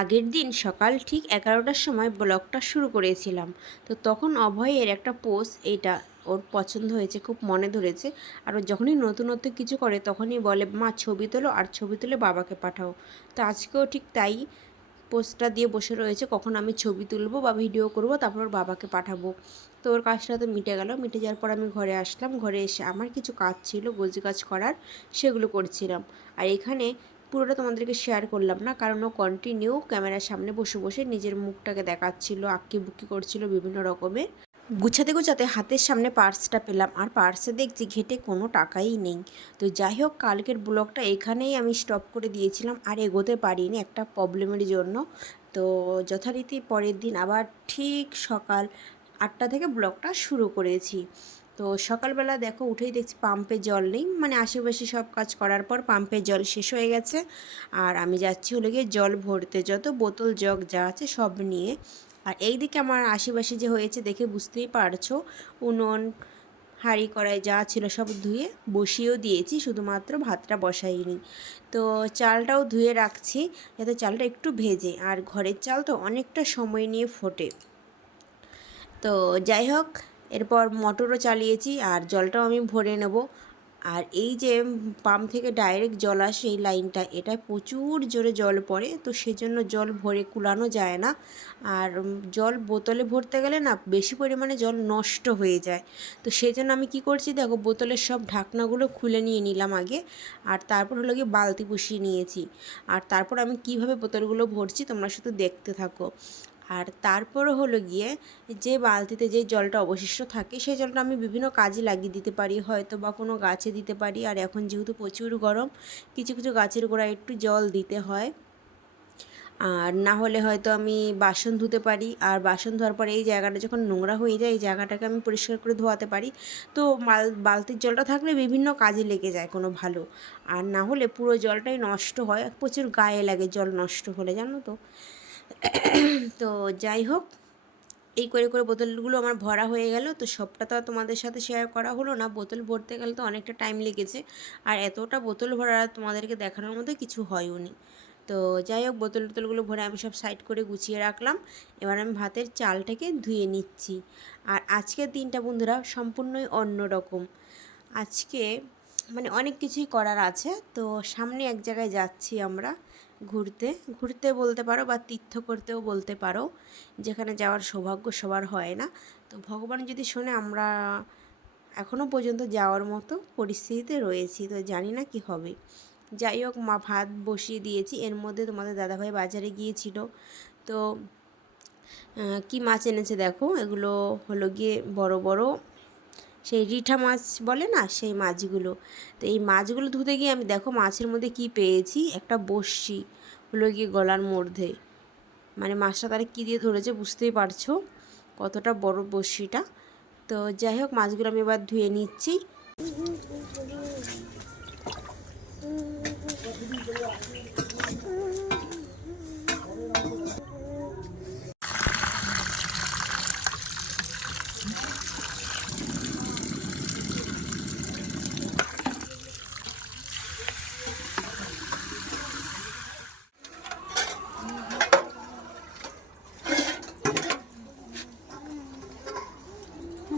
আগের দিন সকাল ঠিক এগারোটার সময় ব্লগটা শুরু করেছিলাম। তো তখন অভয়ের একটা পোস্ট এটা ওর পছন্দ হয়েছে, খুব মনে ধরেছে। আর যখনই নতুনত্ব কিছু করে তখনই বলে, মা, ছবি তোলো আর ছবি তুলে বাবাকে পাঠাও। তো আজকেও ঠিক তাই পোস্টটা দিয়ে বসে রয়েছে, কখন আমি ছবি তুলবো বা ভিডিও করব তারপর ওর বাবাকে পাঠাবো। তো ওর কাজটা তো মিটে গেল, মিটে যাওয়ার পর আমি ঘরে আসলাম, ঘরে এসে আমার কিছু কাজ ছিল গোজি কাজ করার, সেগুলো করছিলাম। আর এখানে পুরোটা তোমাদেরকে শেয়ার করলাম না, কারণ ও কন্টিনিউ ক্যামেরার সামনে বসে বসে নিজের মুখটাকে দেখাচ্ছিল, আক্কি বুক্কি করছিল বিভিন্ন রকমের গুছাতে গুছাতে হাতের সামনে পার্সটা পেলাম, আর পার্সে দেখছি ঘেটে কোনো টাকাই নেই। তো যাই হোক, কালকের ব্লগটা এখানেই আমি স্টপ করে দিয়েছিলাম, আর এগোতে পারিনি একটা প্রবলেমের জন্য। তো যথারীতি পরের দিন আবার ঠিক সকাল আটটা থেকে ব্লগটা শুরু করেছি। তো সকালবেলা দেখো উঠেই দেখছি পাম্পে জল নেই। মানে আশেপাশে সব কাজ করার পর পাম্পে জল শেষ হয়ে গেছে। আর আমি যাচ্ছি হলে গিয়ে জল ভরতে। যত বোতল, জগ যা আছে সব নিয়ে। আর এই দিকে আমার আশেপাশে যে হয়েছে দেখে বুঝতেই পারছ, উনুন, হাঁড়ি কড়াই যা ছিল সব ধুয়ে বসিয়েও দিয়েছি। শুধুমাত্র ভাতটা বসাইনি। তো চালটাও ধুয়ে রাখছি যাতে চালটা একটু ভেজে। আর ঘরের চাল তো অনেকটা সময় নিয়ে ফোটে। তো যাই হোক এরপর মোটরও চালিয়েছি আর জলটাও আমি ভরে নেব। আর এই যে পাম্প থেকে ডাইরেক্ট জল আসে এই লাইনটা এটা প্রচুর জোরে জল পড়ে, তো সেজন্য জল ভরে কুলানো যায় না। আর জল বোতলে ভরতে গেলে না বেশি পরিমাণে জল নষ্ট হয়ে যায়। তো সেজন্য আমি কি করছি দেখো, বোতলের সব ঢাকনাগুলো খুলে নিয়ে নিলাম আগে, আর তারপর হলো গিয়ে বালতি বসিয়ে নিয়েছি। আর তারপর আমি কীভাবে বোতলগুলো ভরছি তোমরা শুধু দেখতে থাকো। আর তারপর হলো গিয়ে যে বালতিতে যে জলটা অবশিষ্ট থাকে, সেই জলটা আমি বিভিন্ন কাজে লাগিয়ে দিতে পারি, হয়তো বা কোনো গাছে দিতে পারি। আর এখন যেহেতু প্রচুর গরম, কিছু কিছু গাছের গোড়ায় একটু জল দিতে হয়। আর না হলে হয়তো আমি বাসন ধুতে পারি। আর বাসন ধোয়ার পরে এই জায়গাটা যখন নোংরা হয়ে যায়, এই জায়গাটাকে আমি পরিষ্কার করে ধোয়াতে পারি। তো বাল বালতির জলটা থাকলে বিভিন্ন কাজে লেগে যায় কোনো ভালো। আর না হলে পুরো জলটাই নষ্ট হয়। প্রচুর গায়ে লাগে জল নষ্ট হলে, জানো তো? তো যাই হোক, এই করে করে বোতলগুলো আমার ভরা হয়ে গেল। তো সবটা তো তোমাদের সাথে শেয়ার করা হলো না। বোতল ভরতে গেলে তো অনেকটা টাইম লেগেছে। আর এতটা বোতল ভরা তোমাদেরকে দেখানোর মতো কিছু হয়ওনি তো যাই হোক, বোতল টোতলগুলো ভরে আমি সব সাইড করে গুছিয়ে রাখলাম। এবার আমি ভাতের চালটাকে ধুয়ে নিচ্ছি। আর আজকের দিনটা বন্ধুরা সম্পূর্ণই অন্য রকম। আজকে মানে অনেক কিছুই করার আছে। তো সামনে এক জায়গায় যাচ্ছি আমরা। ঘুরতে ঘুরতে বলতে পারো বা তীর্থ করতেও বলতে পারো, যেখানে যাওয়ার সৌভাগ্য সবার হয় না। তো ভগবান যদি শোনে, আমরা এখনও পর্যন্ত যাওয়ার মতো পরিস্থিতিতে রয়েছি, তো জানি না কি হবে। যাই হোক, মা ভাত বসিয়ে দিয়েছি। এর মধ্যে তোমাদের দাদাভাই বাজারে গিয়েছিল। তো কি মাছ এনেছে দেখো? এগুলো হলো গিয়ে বড় বড় সেই রিঠা মাছ বলে না, সেই মাছগুলো। তো এই মাছগুলো ধুতে গিয়ে আমি দেখো মাছের মধ্যে কি পেয়েছি? একটা বসি হলো গিয়ে গলার মধ্যে। মানে মাছটা তারা কী দিয়ে ধরেছে বুঝতেই পারছ কতটা বড় বসিটা তো যাই হোক, মাছগুলো আমি এবার ধুয়ে নিচ্ছি।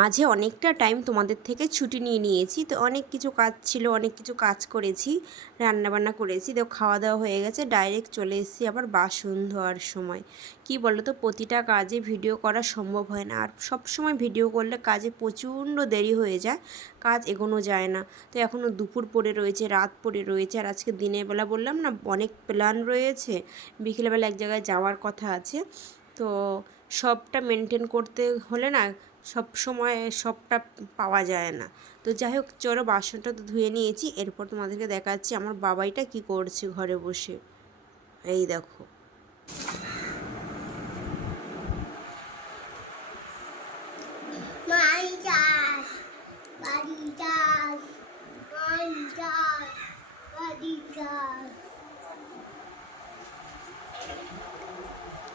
মাঝে অনেকটা টাইম তোমাদের থেকে ছুটি নিয়ে নিয়েছি। তো অনেক কিছু কাজ ছিল, অনেক কিছু কাজ করেছি, রান্নাবান্না করেছি, তো খাওয়া দাওয়া হয়ে গেছে ডাইরেক্ট চলে এসেছি আবার বাসন ধোয়ার সময়। কি বলো তো প্রতিটা কাজে ভিডিও করা সম্ভব হয় না। আর সব সময় ভিডিও করলে কাজে প্রচণ্ড দেরি হয়ে যায়, কাজ এগোনো যায় না। তো এখনও দুপুর পড়ে রয়েছে, রাত পড়ে রয়েছে, আর আজকে দিনের বেলা বললাম না, অনেক প্ল্যান রয়েছে। বিকেলবেলা এক জায়গায় যাওয়ার কথা আছে। তো সবটা মেনটেন করতে হলে না সব সময় সবটা পাওয়া যায় না। তো যাই হোক চলো বাসনটা তো ধুয়ে নিয়েছি এরপর তোমাদেরকে দেখাচ্ছি আমার বাবাইটা কি করছে ঘরে বসে। এই দেখো।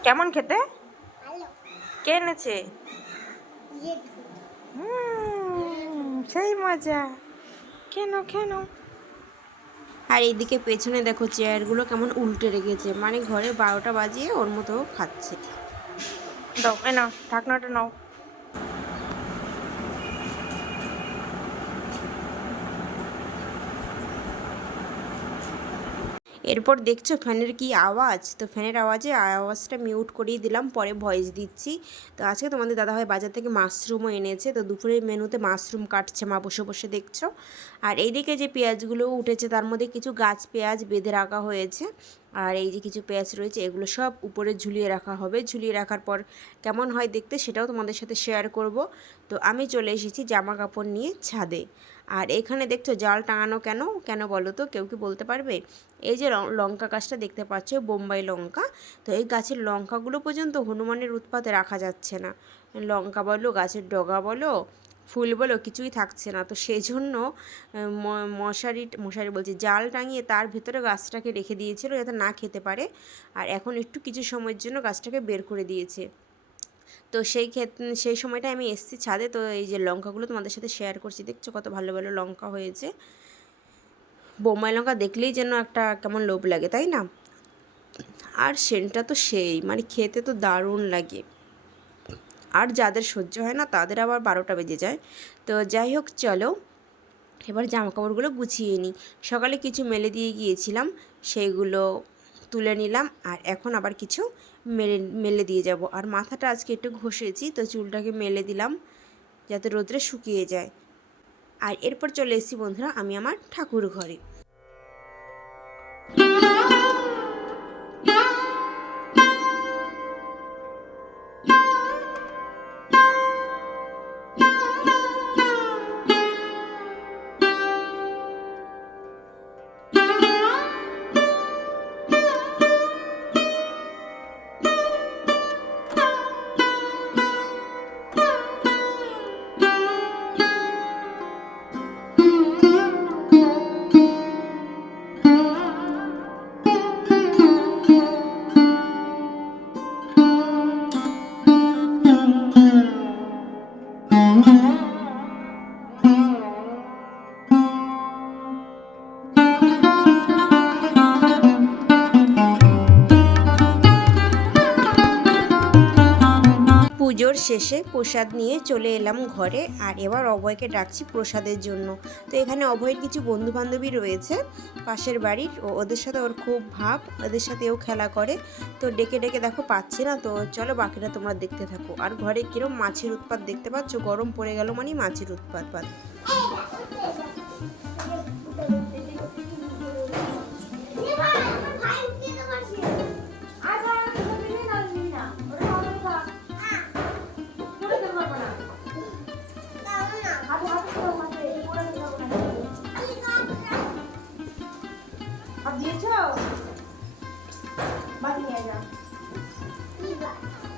কেমন খেতে? কে এনেছে? সেই মজা। কেন কেন আর এইদিকে পেছনে দেখো চেয়ারগুলো কেমন উল্টে রেখেছে। মানে ঘরে বারোটা বাজিয়ে ওর মতো খাচ্ছে। দাও এ নাও ঢাকনাটা নাও। এরপর দেখছ ফ্যানের কি আওয়াজ? তো ফ্যানের আওয়াজে আওয়াজটা মিউট করিয়ে দিলাম, পরে ভয়েস দিচ্ছি। তো আজকে তোমাদের দাদাভাই বাজার থেকে মাশরুমও এনেছে। তো দুপুরের মেনুতে মাশরুম কাটছে মা বসে বসে দেখছ। আর এইদিকে যে পেঁয়াজগুলো উঠেছে, তার মধ্যে কিছু গাছ পেঁয়াজ বেঁধে রাখা হয়েছে। আর এই যে কিছু পেঁয়াজ রয়েছে, এগুলো সব উপরে ঝুলিয়ে রাখা হবে। ঝুলিয়ে রাখার পর কেমন হয় দেখতে, সেটাও তোমাদের সাথে শেয়ার করব। তো আমি চলে এসেছি জামা কাপড় নিয়ে ছাদে। আর এখানে দেখছ জাল টাঙানো কেন? কেন বলো তো? কেউ কি বলতে পারবে? এই যে লঙ্কা গাছটা দেখতে পাচ্ছ, বোম্বাই লঙ্কা। তো এই গাছের লঙ্কাগুলো পর্যন্ত হনুমানের উৎপাতে রাখা যাচ্ছে না। লঙ্কা বলো, গাছের ডগা বলো, ফুল বলো, কিছুই থাকছে না। তো সেই জন্য মশারি মশারি বলছি, জাল টাঙিয়ে তার ভেতরে গাছটাকে রেখে দিয়েছিল যাতে না খেতে পারে। আর এখন একটু কিছু সময়ের জন্য গাছটাকে বের করে দিয়েছে। তো সেই ক্ষেত্রে সেই সময়টা আমি এসেছি ছাদে। তো এই যে লঙ্কাগুলো তোমাদের সাথে শেয়ার করছি, দেখছ কত ভালো ভালো লঙ্কা হয়েছে। বোম্বাই লঙ্কা দেখলেই যেন একটা কেমন লোভ লাগে, তাই না? আর সেন্টটা তো সেই মানে খেতে তো দারুণ লাগে। আর যাদের সহ্য হয় না, তাদের আবার বারোটা বেজে যায়। তো যাই হোক, চলো। এবার জামা কাপড়গুলো গুছিয়ে নিই সকালে কিছু মেলে দিয়ে গিয়েছিলাম, সেইগুলো তুলে নিলাম আর এখন আবার কিছু মেলে মেলে দিয়ে যাব। আর মাথাটা আজকে একটু ঘষেছি, তো চুলটাকে মেলে দিলাম যাতে রোদ্রে শুকিয়ে যায়। আর এরপর চলে এসেছি বন্ধুরা, আমি আমার ঠাকুর ঘরে পুজোর শেষে প্রসাদ নিয়ে চলে এলাম ঘরে, আর এবার অভয়কে ডাকছি প্রসাদের জন্য। তো এখানে অভয়ের কিছু বন্ধু বান্ধবী রয়েছে, পাশের বাড়ির, ও ওদের সাথে ওর খুব ভাব, ওদের সাথে ও খেলা করে। তো ডেকে ডেকে দেখো পাচ্ছে না, তো চলো বাকিটা তোমরা দেখতে থাকো। আর ঘরে কিরম মাছের উৎপাত দেখতে পাচ্ছ? গরম পড়ে গেল মানে মাছের উৎপাত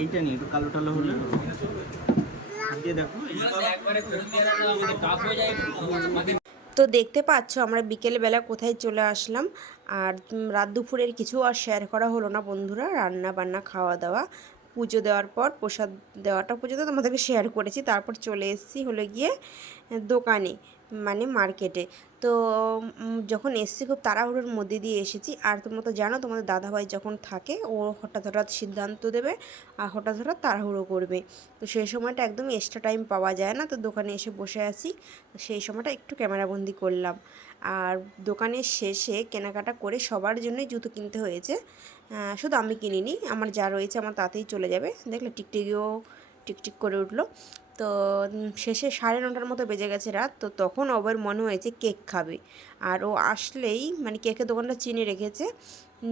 এইটা নিয়ে একটু কালো টালো হলে দেখো। তো দেখতে পাচ্ছ আমরা বিকেলবেলা কোথায় চলে আসলাম। আর রাত দুপুরের কিছু আর শেয়ার করা হলো না বন্ধুরা। রান্না বান্না খাওয়া দাওয়া পুজো দেওয়ার পর প্রসাদ দেওয়াটা পর্যন্ত তোমাদেরকে শেয়ার করেছি। তারপর চলে এসেছি হলো গিয়ে দোকানে। মানে মার্কেটে। তো যখন এসেছি খুব তাড়াহুড়োর মধ্যে দিয়ে এসেছি। আর তোমরা তো জানো, তোমাদের দাদাভাই যখন থাকে, ও হঠাৎ হঠাৎ সিদ্ধান্ত দেবে আর হঠাৎ হঠাৎ তাড়াহুড়ো করবে। তো সেই সময়টা একদমই এক্সট্রা টাইম পাওয়া যায় না। তো দোকানে এসে বসে আছি। সেই সময়টা একটু ক্যামেরাবন্দি করলাম। আর দোকানের শেষে কেনাকাটা করে সবার জন্যই জুতো কিনতে হয়েছে। শুধু আমি কিনিনি। আমার যা রয়েছে আমার তাতেই চলে যাবে। দেখলে টিকটিকিও টিকটিক করে উঠল। তো শেষে সাড়ে নটার মতো বেজে গেছে রাত, তো তখন অবার মনে হয়েছে কেক খাবে। আর ও আসলেই মানে কেকের দোকানটা চিনে রেখেছে।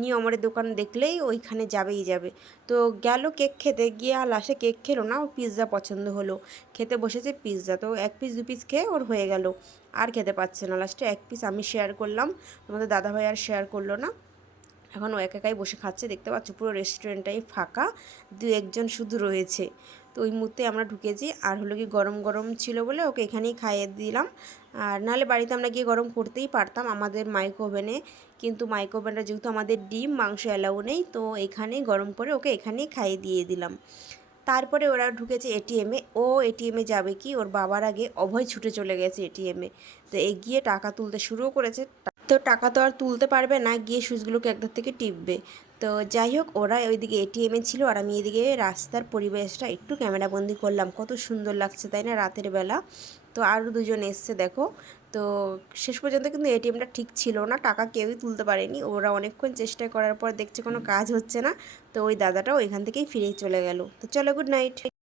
নিউ আমাদের দোকান দেখলেই ওইখানে যাবেই যাবে। তো গেল কেক খেতে, গিয়ে আর লাস্টে কেক খেলো না, ও পিৎজা পছন্দ হলো। খেতে বসেছে পিৎজা তো এক পিস দু পিস খেয়ে ওর হয়ে গেল। আর খেতে পাচ্ছে না। লাস্টে এক পিস আমি শেয়ার করলাম। তোমাদের দাদাভাই আর শেয়ার করল না। এখন ও একা একাই বসে খাচ্ছে। দেখতে পাচ্ছ পুরো রেস্টুরেন্টটাই ফাঁকা। দু একজন শুধু রয়েছে। তো ওই মুহূর্তে আমরা ঢুকেছি। আর হলো কি গরম গরম ছিল বলে ওকে এখানেই খাইয়ে দিলাম। আর নাহলে বাড়িতে আমরা গিয়ে গরম করতেই পারতাম আমাদের মাইক্রো ওভেনে কিন্তু মাইক্রো ওভেনটা যেহেতু আমাদের ডিম, মাংস অ্যালাউ নেই, তো এখানেই গরম করে ওকে এখানেই খাইয়ে দিয়ে দিলাম। তারপরে ওরা ঢুকেছে এটিএমে ও এটিএমে যাবে কি? ওর বাবার আগে অভয় ছুটে চলে গেছে এটিএমে তো এগিয়ে টাকা তুলতে শুরুও করেছে। তো টাকা তো আর তুলতে পারবে না গিয়ে সুইচগুলোকে একধার থেকে টিপবে। তো যাই হোক ওরা ওইদিকে এটিএমে ছিল আর আমি এদিকে রাস্তার পরিবেশটা একটু ক্যামেরাবন্দি করলাম। কত সুন্দর লাগছে তাই না রাতের বেলা? তো আরও দুজন এসছে দেখো। তো শেষ পর্যন্ত কিন্তু এটিএমটা ঠিক ছিল না টাকা কেউই তুলতে পারেনি। ওরা অনেকক্ষণ চেষ্টা করার পর দেখছে কোনো কাজ হচ্ছে না। তো ওই দাদাটাও এখান থেকেই ফিরেই চলে গেল। তো চলো গুড নাইট